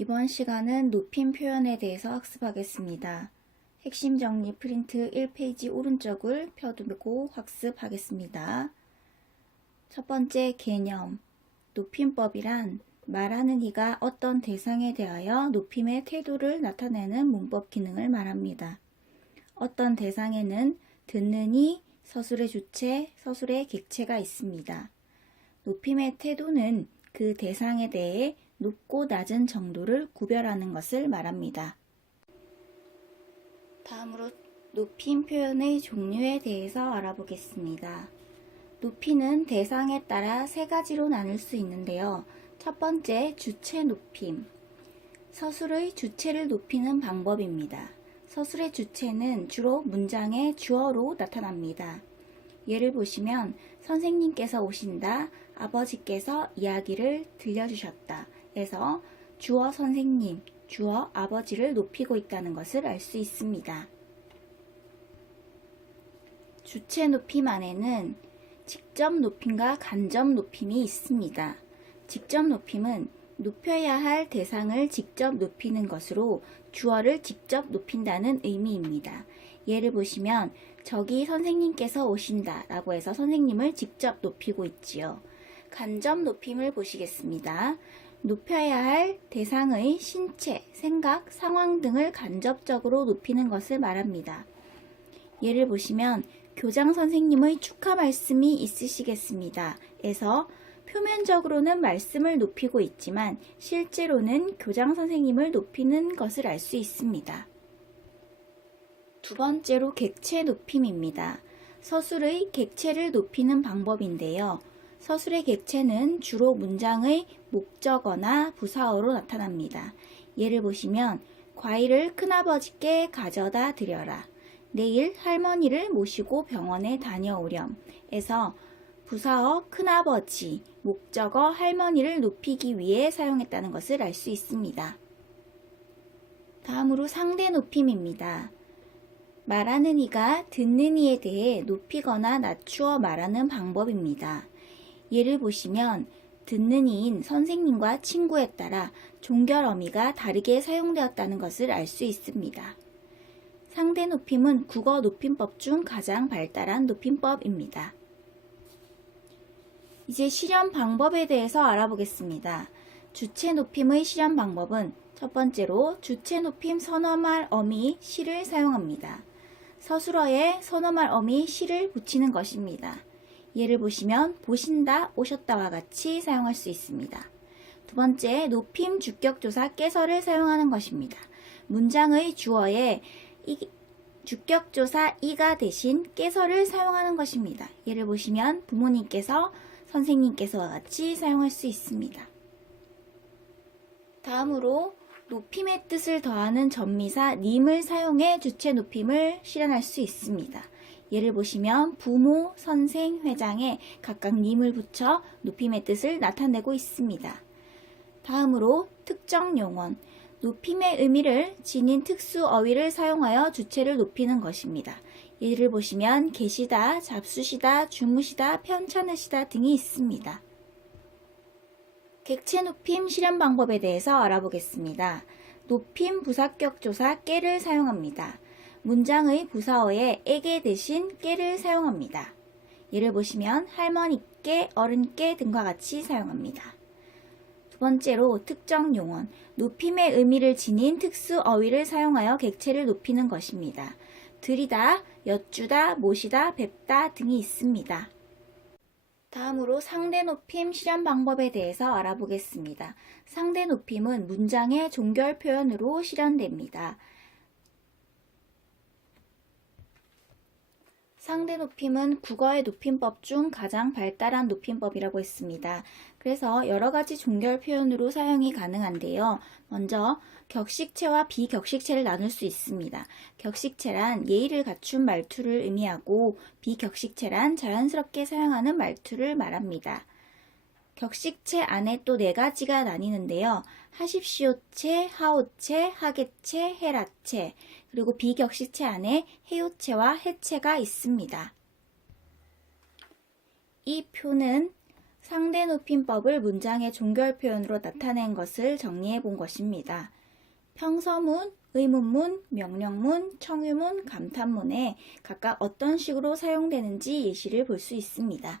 이번 시간은 높임 표현에 대해서 학습하겠습니다. 핵심 정리 프린트 1페이지 오른쪽을 펴두고 학습하겠습니다. 첫 번째 개념, 높임법이란 말하는 이가 어떤 대상에 대하여 높임의 태도를 나타내는 문법 기능을 말합니다. 어떤 대상에는 듣는 이, 서술의 주체, 서술의 객체가 있습니다. 높임의 태도는 그 대상에 대해 높고 낮은 정도를 구별하는 것을 말합니다. 다음으로 높임 표현의 종류에 대해서 알아보겠습니다. 높이는 대상에 따라 세 가지로 나눌 수 있는데요. 첫 번째, 주체 높임. 서술의 주체를 높이는 방법입니다. 서술의 주체는 주로 문장의 주어로 나타납니다. 예를 보시면 선생님께서 오신다, 아버지께서 이야기를 들려주셨다 에서 주어 선생님, 주어 아버지를 높이고 있다는 것을 알 수 있습니다. 주체 높임 안에는 직접 높임과 간접 높임이 있습니다. 직접 높임은 높여야 할 대상을 직접 높이는 것으로 주어를 직접 높인다는 의미입니다. 예를 보시면 저기 선생님께서 오신다 라고 해서 선생님을 직접 높이고 있지요. 간접 높임을 보시겠습니다. 높여야 할 대상의 신체, 생각, 상황 등을 간접적으로 높이는 것을 말합니다. 예를 보시면 교장 선생님의 축하 말씀이 있으시겠습니다. 에서 표면적으로는 말씀을 높이고 있지만 실제로는 교장 선생님을 높이는 것을 알 수 있습니다. 두 번째로 객체 높임입니다. 서술의 객체를 높이는 방법인데요. 서술의 객체는 주로 문장의 목적어나 부사어로 나타납니다. 예를 보시면 과일을 큰아버지께 가져다 드려라. 내일 할머니를 모시고 병원에 다녀오렴. 에서 부사어 큰아버지, 목적어 할머니를 높이기 위해 사용했다는 것을 알 수 있습니다. 다음으로 상대 높임입니다. 말하는 이가 듣는 이에 대해 높이거나 낮추어 말하는 방법입니다. 예를 보시면 듣는 이인 선생님과 친구에 따라 종결 어미가 다르게 사용되었다는 것을 알 수 있습니다. 상대 높임은 국어 높임법 중 가장 발달한 높임법입니다. 이제 실현 방법에 대해서 알아보겠습니다. 주체 높임의 실현 방법은 첫 번째로 주체 높임 선어말 어미 시를 사용합니다. 서술어에 선어말 어미 시를 붙이는 것입니다. 예를 보시면 보신다, 오셨다와 같이 사용할 수 있습니다. 두 번째, 높임 주격조사 깨서를 사용하는 것입니다. 문장의 주어에 주격조사 이가 대신 깨서를 사용하는 것입니다. 예를 보시면 부모님께서, 선생님께서와 같이 사용할 수 있습니다. 다음으로 높임의 뜻을 더하는 전미사 님을 사용해 주체 높임을 실현할 수 있습니다. 예를 보시면 부모, 선생, 회장에 각각 님을 붙여 높임의 뜻을 나타내고 있습니다. 다음으로 특정 용언, 높임의 의미를 지닌 특수 어휘를 사용하여 주체를 높이는 것입니다. 예를 보시면 계시다, 잡수시다, 주무시다, 편찮으시다 등이 있습니다. 객체 높임 실현 방법에 대해서 알아보겠습니다. 높임 부사격조사 깨를 사용합니다. 문장의 부사어에 에게 대신 깨를 사용합니다. 예를 보시면 할머니께, 어른께 등과 같이 사용합니다. 두 번째로 특정 용언, 높임의 의미를 지닌 특수 어휘를 사용하여 객체를 높이는 것입니다. 들이다, 여쭈다, 모시다, 뵙다 등이 있습니다. 다음으로 상대 높임 실현 방법에 대해서 알아보겠습니다. 상대 높임은 문장의 종결 표현으로 실현됩니다. 상대 높임은 국어의 높임법 중 가장 발달한 높임법이라고 했습니다. 그래서 여러 가지 종결 표현으로 사용이 가능한데요. 먼저 격식체와 비격식체를 나눌 수 있습니다. 격식체란 예의를 갖춘 말투를 의미하고 비격식체란 자연스럽게 사용하는 말투를 말합니다. 격식체 안에 또 네 가지가 나뉘는데요. 하십시오체, 하오체, 하게체, 해라체, 그리고 비격식체 안에 해요체와 해체가 있습니다. 이 표는 상대 높임법을 문장의 종결 표현으로 나타낸 것을 정리해 본 것입니다. 평서문, 의문문, 명령문, 청유문, 감탄문에 각각 어떤 식으로 사용되는지 예시를 볼 수 있습니다.